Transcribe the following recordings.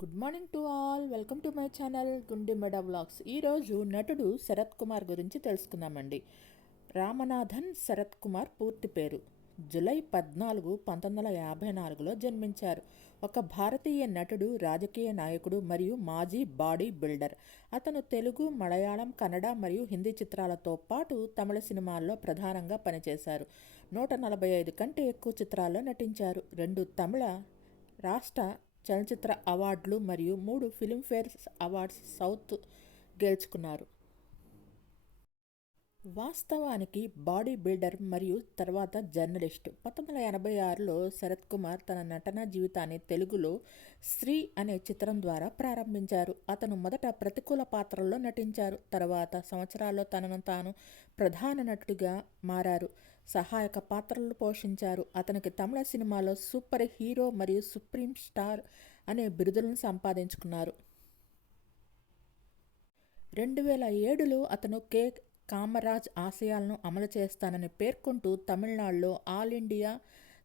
Good morning to all. Welcome to my channel Gundemeda vlogs. ఈరోజు నటుడు శరత్ కుమార్ గురించి తెలుసుకుందామండి. రామనాథన్ శరత్ కుమార్ పూర్తి పేరు జూలై 14, 1954లో జన్మించారు. ఒక భారతీయ నటుడు, రాజకీయ నాయకుడు మరియు మాజీ బాడీ బిల్డర్. అతను తెలుగు, మలయాళం, కన్నడ మరియు హిందీ చిత్రాలతో పాటు తమిళ సినిమాల్లో ప్రధానంగా పనిచేశారు. 145 కంటే ఎక్కువ చిత్రాల్లో నటించారు. 2 తమిళ రాష్ట్ర చలనచిత్ర అవార్డులు మరియు 3 ఫిల్మ్ఫేర్ అవార్డ్స్ సౌత్ గెలుచుకున్నారు. వాస్తవానికి బాడీ బిల్డర్ మరియు తర్వాత జర్నలిస్ట్. 1986లో శరత్ కుమార్ తన నటనా జీవితాన్ని తెలుగులో 'స్త్రీ' అనే చిత్రం ద్వారా ప్రారంభించారు. అతను మొదట ప్రతికూల పాత్రల్లో నటించారు. తర్వాత సంవత్సరాల్లో తనను తాను ప్రధాన నటుడిగా మారారు. సహాయక పాత్రలు పోషించారు. అతనికి తమిళ సినిమాలో సూపర్ హీరో మరియు సుప్రీం స్టార్ అనే బిరుదులను సంపాదించుకున్నారు. 2007లో అతను కె. కామరాజ్ ఆశయాలను అమలు చేస్తానని పేర్కొంటూ తమిళనాడులో ఆల్ ఇండియా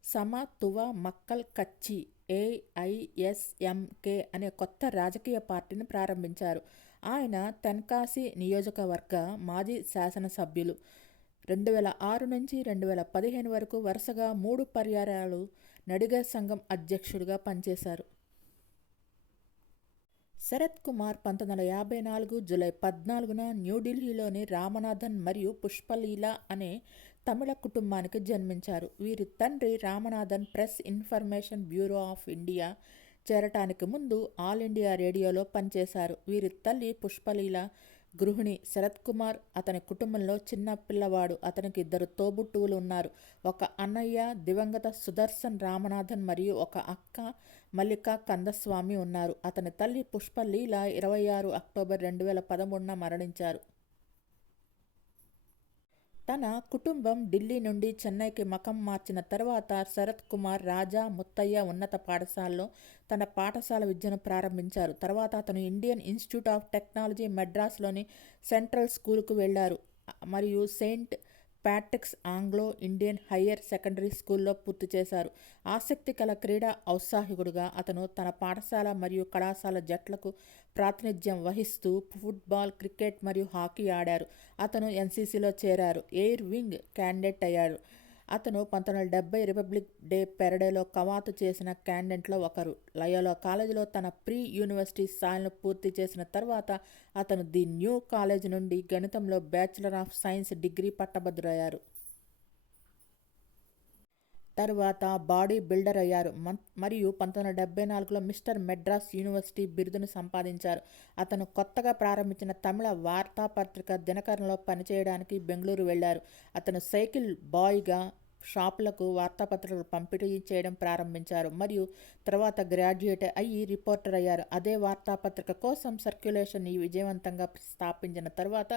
సమతువ మక్కల్ కచ్చి AISMK అనే కొత్త రాజకీయ పార్టీని ప్రారంభించారు. ఆయన తెన్కాసి నియోజకవర్గ మాజీ శాసనసభ్యులు. 2006 నుంచి 2015 వరకు వరుసగా 3 పర్యాయాలు నడిగర్ సంఘం అధ్యక్షుడిగా పనిచేశారు. శరత్ కుమార్ 1954 జూలై 14న న్యూఢిల్లీలోని రామనాథన్ మరియు పుష్పలీల అనే తమిళ కుటుంబానికి జన్మించారు. వీరి తండ్రి Ramanathan press information bureau of India చేరటానికి ముందు ఆల్ ఇండియా రేడియోలో పనిచేశారు. వీరి తల్లి పుష్పలీల గృహిణి. శరత్ కుమార్ అతని కుటుంబంలో చిన్న పిల్లవాడు. అతనికి 2 తోబుట్టువులు ఉన్నారు. ఒక అన్నయ్య దివంగత సుదర్శన్ రామనాథన్ మరియు ఒక అక్క మల్లికా కందస్వామి ఉన్నారు. అతని తల్లి పుష్పలీల 26 అక్టోబర్ 2013న మరణించారు. తన కుటుంబం ఢిల్లీ నుండి చెన్నైకి మకం మార్చిన తర్వాత శరత్ కుమార్ రాజా ముత్తయ్య ఉన్నత పాఠశాలలో తన పాఠశాల విద్యను ప్రారంభించారు. తర్వాత అతను ఇండియన్ ఇన్స్టిట్యూట్ ఆఫ్ టెక్నాలజీ మద్రాసులోని సెంట్రల్ స్కూల్కు వెళ్లారు మరియు Saint Patrick's Anglo Indian higher secondary స్కూల్లో పూర్తి చేశారు. ఆసక్తి కల క్రీడా ఔత్సాహికుడుగా అతను తన పాఠశాల మరియు కళాశాల జట్లకు ప్రాతినిధ్యం వహిస్తూ ఫుట్బాల్, క్రికెట్ మరియు హాకీ ఆడారు. అతను NCCలో చేరారు. ఎయిర్ వింగ్ క్యాండిడేట్ అయ్యాడు. అతను 1970 రిపబ్లిక్ డే పెరడేలో కవాతు చేసిన క్యాండిడేట్లో ఒకరు. లయోలా కాలేజీలో తన ప్రీ యూనివర్సిటీ స్థాయిలను పూర్తి చేసిన తర్వాత అతను ది న్యూ కాలేజ్ నుండి గణితంలో బ్యాచిలర్ ఆఫ్ సైన్స్ డిగ్రీ పట్టభద్రులయ్యారు. తర్వాత బాడీ బిల్డర్ అయ్యారు మరియు 1974లో మిస్టర్ మెడ్రాస్ యూనివర్సిటీ బిరుదును సంపాదించారు. అతను కొత్తగా ప్రారంభించిన తమిళ వార్తాపత్రిక దినకరన్లో పనిచేయడానికి బెంగళూరు వెళ్లారు. అతను సైకిల్ బాయ్గా షాపులకు వార్తాపత్రికలు పంపిణీ చేయడం ప్రారంభించారు మరియు తర్వాత గ్రాడ్యుయేట్ అయ్యి రిపోర్టర్ అయ్యారు. అదే వార్తాపత్రిక కోసం సర్క్యులేషన్ విజయవంతంగా స్థాపించిన తర్వాత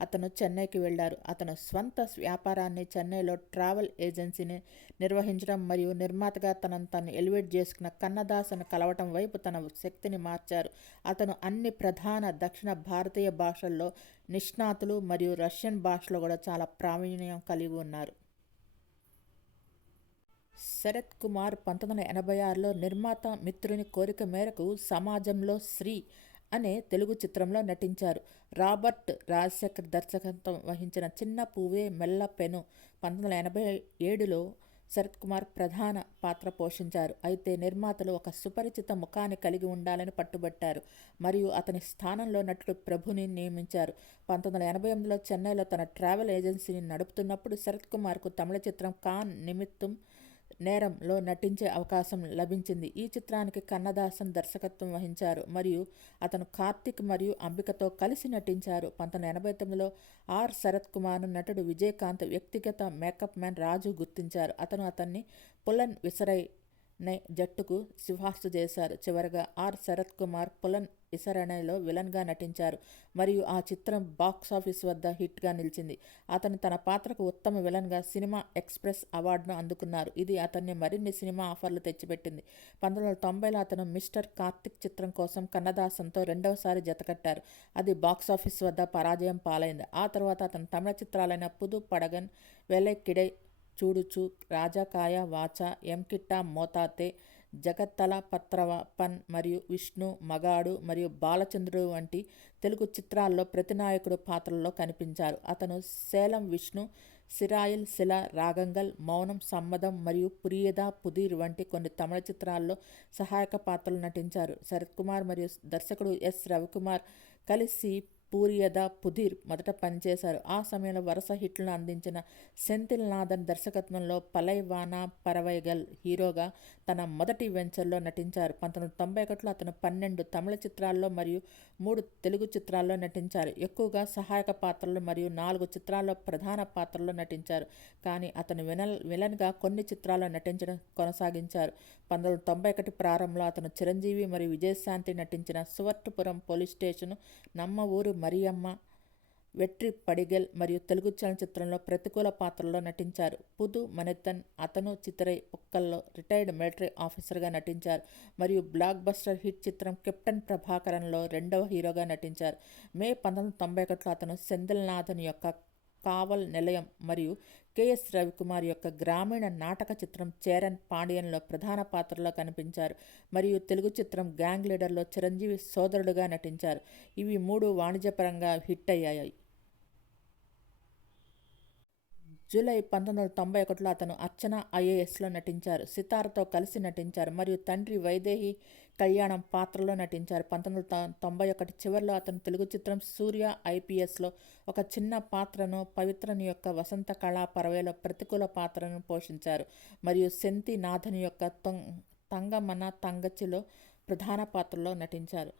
అతను చెన్నైకి వెళ్లారు. అతను స్వంత వ్యాపారాన్ని చెన్నైలో ట్రావెల్ ఏజెన్సీని నిర్వహించడం మరియు నిర్మాతగా తనను తాను ఎలివేట్ చేసుకున్న కన్నదాసను కలవటం వైపు తన శక్తిని మార్చారు. అతను అన్ని ప్రధాన దక్షిణ భారతీయ భాషల్లో నిష్ణాతులు మరియు రష్యన్ భాషలో కూడా చాలా ప్రావీణ్యం కలిగి ఉన్నారు. శరత్ కుమార్ 1986లో నిర్మాత మిత్రుని కోరిక మేరకు సమాజంలో 'స్త్రీ' అనే తెలుగు చిత్రంలో నటించారు. రాబర్ట్ రాజశేఖర్ దర్శకత్వం వహించిన చిన్న పువ్వే మెల్ల పెను 1987లో శరత్ కుమార్ ప్రధాన పాత్ర పోషించారు. అయితే నిర్మాతలు ఒక సుపరిచిత ముఖాన్ని కలిగి ఉండాలని పట్టుబట్టారు మరియు అతని స్థానంలో నటుడు ప్రభుని నియమించారు. 1988లో చెన్నైలో తన ట్రావెల్ ఏజెన్సీని నడుపుతున్నప్పుడు శరత్ కుమార్కు తమిళ చిత్రం 'కాన్ నిమిత్తం నేరం'లో నటించే అవకాశం లభించింది. ఈ చిత్రానికి కన్నదాసన్ దర్శకత్వం వహించారు మరియు అతను కార్తిక్ మరియు అంబికతో కలిసి నటించారు. 1989లో శరత్ కుమార్ను నటుడు విజయకాంత్ వ్యక్తిగత మేకప్ మ్యాన్ రాజు గుర్తించారు. అతను అతన్ని పులన్ విసరై జట్టుకు సిఫార్సు చేశారు. చివరగా శరత్ కుమార్ పులన్ విసరణలో విలన్గా నటించారు మరియు ఆ చిత్రం బాక్సాఫీస్ వద్ద హిట్గా నిలిచింది. అతను తన పాత్రకు ఉత్తమ విలన్గా సినిమా ఎక్స్ప్రెస్ అవార్డును అందుకున్నారు. ఇది అతన్ని మరిన్ని సినిమా ఆఫర్లు తెచ్చిపెట్టింది. 1990లో అతను మిస్టర్ కార్తిక్ చిత్రం కోసం కన్నదాసన్తో రెండవసారి జతకట్టారు. అది బాక్సాఫీస్ వద్ద పరాజయం పాలైంది. ఆ తర్వాత అతను తమిళ చిత్రాలైన పుదు పడగన్, వెలై కిడై, చూడుచు, రాజా కాయ వాచా, ఎంకిట్టా మోతాతే, జగత్తల పత్రవపన్ మరియు విష్ణు, మగాడు మరియు బాలచంద్రుడు వంటి తెలుగు చిత్రాల్లో ప్రతినాయకుడు పాత్రల్లో కనిపించారు. అతను సేలం విష్ణు, సిరాయిల్ శిల, రాగంగల్, మౌనం సమ్మదం మరియు పురియదా పుదీర్ వంటి కొన్ని తమిళ చిత్రాల్లో సహాయక పాత్రలు నటించారు. శరత్ కుమార్ మరియు దర్శకుడు ఎస్ రవికుమార్ కలిసి పూరియదా పుదీర్ మొదట పనిచేశారు. ఆ సమయంలో వరుస హిట్లను అందించిన సెంథిల్ నాథన్ దర్శకత్వంలో పలైవానా పరవైగల్ హీరోగా తన మొదటి వెంచర్లో నటించారు. 1991లో అతను 12 తమిళ చిత్రాల్లో మరియు 3 తెలుగు చిత్రాల్లో నటించారు. ఎక్కువగా సహాయక పాత్రలు మరియు 4 చిత్రాల్లో ప్రధాన పాత్రల్లో నటించారు. కానీ అతను విలన్గా కొన్ని చిత్రాల్లో నటించడం కొనసాగించారు. 1991 ప్రారంభంలో అతను చిరంజీవి మరియు విజయశాంతి నటించిన సువర్టుపురం పోలీస్ స్టేషను, నమ్మ ఊరు మరియమ్మ, వెట్రి పడిగెల్ మరియు తెలుగు చలనచిత్రంలో ప్రతికూల పాత్రల్లో నటించారు. పుదు మనితన్ అతను చితిరై ఒక్కల్లో రిటైర్డ్ మిలిటరీ ఆఫీసర్గా నటించారు మరియు బ్లాక్ బస్టర్ హిట్ చిత్రం కెప్టెన్ ప్రభాకరన్లో రెండవ హీరోగా నటించారు. మే 1991లో అతను సెంథిల్నాథన్ యొక్క కావల్ నిలయం మరియు కెఎస్ రవికుమార్ యొక్క గ్రామీణ నాటక చిత్రం చేరన్ పాండియన్లో ప్రధాన పాత్రలో కనిపించారు మరియు తెలుగు చిత్రం గ్యాంగ్ లీడర్లో చిరంజీవి సోదరుడుగా నటించారు. ఇవి 3 వాణిజ్యపరంగా హిట్ అయ్యాయి. జూలై 1991లో అతను అర్చన ఐఏఎస్లో నటించారు. సితారతో కలిసి నటించారు మరియు తండ్రి వైదేహి కళ్యాణం పాత్రలో నటించారు. 1991 చివరిలో అతను తెలుగు చిత్రం సూర్య ఐపీఎస్లో ఒక చిన్న పాత్రను, పవిత్రన్ యొక్క వసంత కళా పరవేలో ప్రతికూల పాత్రను పోషించారు మరియు సెంతి నాథన్ యొక్క తంగమన తంగచిలో ప్రధాన పాత్రలో నటించారు.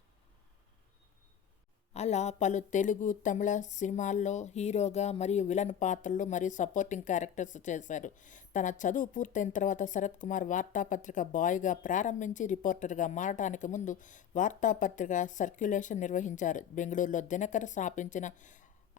అలా పలు తెలుగు, తమిళ సినిమాల్లో హీరోగా మరియు విలన్ పాత్రలు మరియు సపోర్టింగ్ క్యారెక్టర్స్ చేశారు. తన చదువు పూర్తయిన తర్వాత శరత్ కుమార్ వార్తాపత్రిక బాయ్గా ప్రారంభించి రిపోర్టర్గా మారటానికి ముందు వార్తాపత్రిక సర్క్యులేషన్ నిర్వహించారు. బెంగళూరులో దినకర్ స్థాపించిన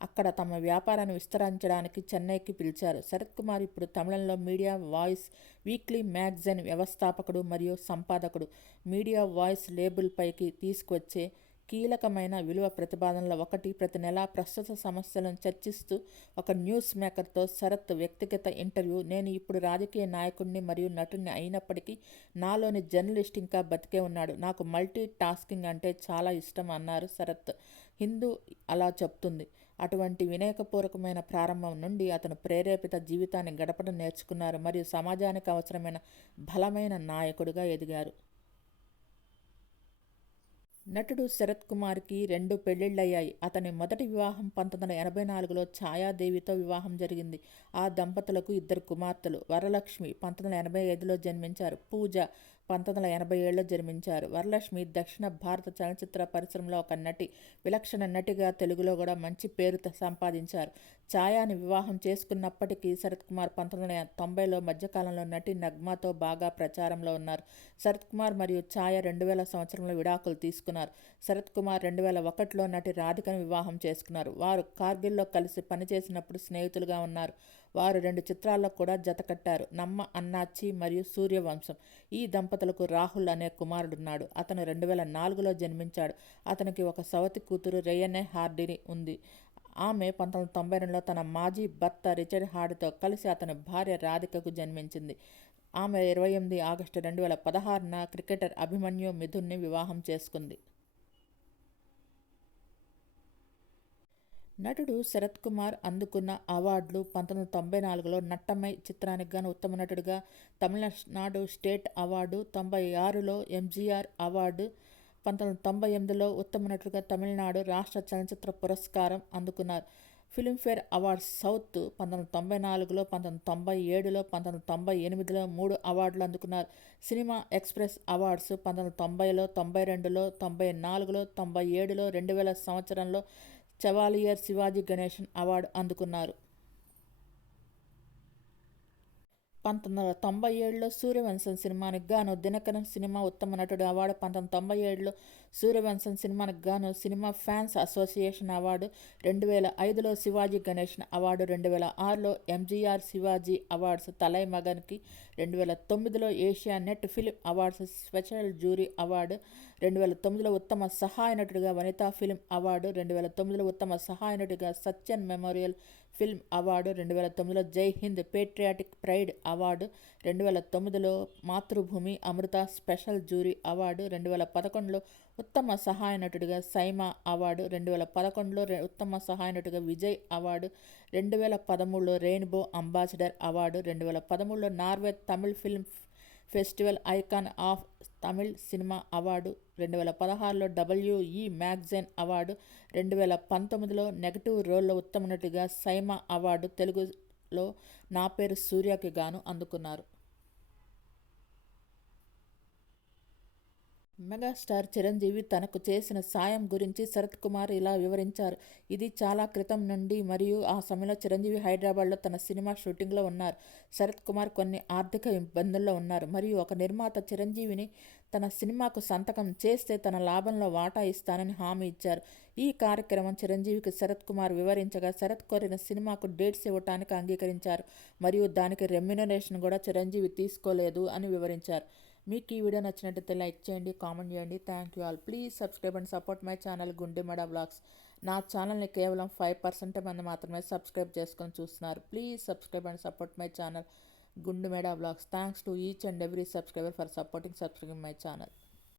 అక్కడ తమ వ్యాపారాన్ని విస్తరించడానికి చెన్నైకి పిలిచారు. శరత్ కుమార్ ఇప్పుడు తమిళంలో మీడియా వాయిస్ వీక్లీ మ్యాగజైన్ వ్యవస్థాపకుడు మరియు సంపాదకుడు. మీడియా వాయిస్ లేబుల్ పైకి తీసుకువచ్చే కీలకమైన విలువ ప్రతిపాదనల ఒకటి. ప్రతి నెల ప్రస్తుత సమస్యలను చర్చిస్తూ ఒక న్యూస్ మేకర్తో శరత్ వ్యక్తిగత ఇంటర్వ్యూ. నేను ఇప్పుడు రాజకీయ నాయకుడిని మరియు నటుడిని అయినప్పటికీ నాలోని జర్నలిస్ట్ ఇంకా బతికే ఉన్నాడు. నాకు మల్టీ టాస్కింగ్ అంటే చాలా ఇష్టం అన్నారు శరత్. హిందూ అలా చెప్తుంది. అటువంటి వినయపూర్వకమైన ప్రారంభం నుండి అతను ప్రేరేపిత జీవితాన్ని గడపడం నేర్చుకున్నారు మరియు సమాజానికి అవసరమైన బలమైన నాయకుడిగా ఎదిగారు. నటుడు శరత్ కుమార్కి 2 పెళ్లిళ్లయ్యాయి. అతని మొదటి వివాహం 1984లో ఛాయాదేవితో వివాహం జరిగింది. ఆ దంపతులకు 2 కుమార్తెలు. వరలక్ష్మి 1985లో జన్మించారు. పూజ 1987లో జన్మించారు. వరలక్ష్మి దక్షిణ భారత చలనచిత్ర పరిశ్రమలో ఒక నటి. విలక్షణ నటిగా తెలుగులో కూడా మంచి పేరు సంపాదించారు. ఛాయాని వివాహం చేసుకున్నప్పటికీ శరత్ కుమార్ 1990లో మధ్యకాలంలో నటి నగ్మాతో బాగా ప్రచారంలో ఉన్నారు. శరత్ కుమార్ మరియు ఛాయ 2000 సంవత్సరంలో విడాకులు తీసుకున్నారు. శరత్ కుమార్ 2001లో నటి రాధికను వివాహం చేసుకున్నారు. వారు కార్గిల్లో కలిసి పనిచేసినప్పుడు స్నేహితులుగా ఉన్నారు. వారు 2 చిత్రాల్లో కూడా జతకట్టారు. నమ్మ అన్నాచి మరియు సూర్యవంశం. ఈ దంపతులకు రాహుల్ అనే కుమారుడున్నాడు. అతను 2004లో జన్మించాడు. అతనికి ఒక సవతి కూతురు రేయనే హార్డీ ఉంది. ఆమె 1992లో తన మాజీ భర్త రిచర్డ్ హార్డీతో కలిసి అతని భార్య రాధికకు జన్మించింది. ఆమె 28 ఆగస్టు 2016న క్రికెటర్ అభిమన్యు మిథున్ని వివాహం చేసుకుంది. నటుడు శరత్ కుమార్ అందుకున్న అవార్డులు 1994లో నట్టమై చిత్రానికి గాను ఉత్తమ నటుడిగా తమిళనాడు స్టేట్ అవార్డు, 96లో ఎంజీఆర్ అవార్డు, 1998లో ఉత్తమ నటుడిగా తమిళనాడు రాష్ట్ర చలనచిత్ర పురస్కారం అందుకున్నారు. ఫిల్మ్ఫేర్ అవార్డ్స్ సౌత్ 1994లో, 1997లో, 1998లో 3 అవార్డులు అందుకున్నారు. సినిమా ఎక్స్ప్రెస్ అవార్డ్స్ 1990లో, 92లో, 94లో, 97లో, 2000 సంవత్సరంలో చెవాలియర్ శివాజీ గణేశన్ అవార్డు అందుకున్నారు. 1997లో సూర్యవంశం సినిమానికి గాను దినకరన్ సినిమా ఉత్తమ నటుడు అవార్డు, 1997లో సూర్యవంశం సినిమానికి గాను సినిమా ఫ్యాన్స్ అసోసియేషన్ అవార్డు, 2005లో శివాజీ గణేశన్ అవార్డు, 2006లో ఎంజీఆర్ శివాజీ అవార్డ్స్ తలై మగన్కి, 2009లో Asianet film awards special jury award, 2009లో ఉత్తమ సహాయ నటుడిగా వనితా ఫిల్మ్ అవార్డు, 2009లో ఉత్తమ సహాయ నటుడిగా సత్యన్ మెమోరియల్ ఫిల్మ్ అవార్డు, 2009లో Jai Hind patriotic pride award, 2009లో Mathrubhumi Amrita special jury award, 2011లో ఉత్తమ సహాయ నటుడిగా సైమా అవార్డు, 2011లో ఉత్తమ సహాయ నటుడిగా విజయ్ అవార్డు, 2013లో రెయిన్బో అంబాసిడర్ అవార్డు, 2013లో Norway Tamil film festival icon of Tamil cinema award, 2016లో డబ్ల్యూఈ మ్యాగజైన్ అవార్డు, 2019లో నెగటివ్ రోల్లో ఉత్తమ నటిగా సైమా అవార్డు తెలుగులో నా పేరు సూర్యకి గాను అందుకున్నారు. మెగాస్టార్ చిరంజీవి తనకు చేసిన సాయం గురించి శరత్ కుమార్ ఇలా వివరించారు. ఇది చాలా క్రితం నుండి మరియు ఆ సమయంలో చిరంజీవి హైదరాబాద్లో తన సినిమా షూటింగ్లో ఉన్నారు. శరత్ కుమార్ కొన్ని ఆర్థిక ఇబ్బందుల్లో ఉన్నారు మరియు ఒక నిర్మాత చిరంజీవిని తన సినిమాకు సంతకం చేస్తే తన లాభంలో వాటా ఇస్తానని హామీ ఇచ్చారు. ఈ కార్యక్రమం చిరంజీవికి శరత్ కుమార్ వివరించగా శరత్ కోరిన సినిమాకు డేట్స్ ఇవ్వటానికి అంగీకరించారు మరియు దానికి రెమ్యునరేషన్ కూడా చిరంజీవి తీసుకోలేదు అని వివరించారు. మీకు ఈ వీడియో నచ్చినట్లయితే లైక్ చేయండి, కామెంట్ చేయండి. Thank you all. Please subscribe and support my channel Gundemeda vlogs. నా ఛానల్ని కేవలం 5% మంది మాత్రమే సబ్స్క్రైబ్ చేసుకొని చూస్తున్నారు. Please subscribe and support my channel Gundemeda vlogs. Thanks to each and every subscriber for supporting my channel.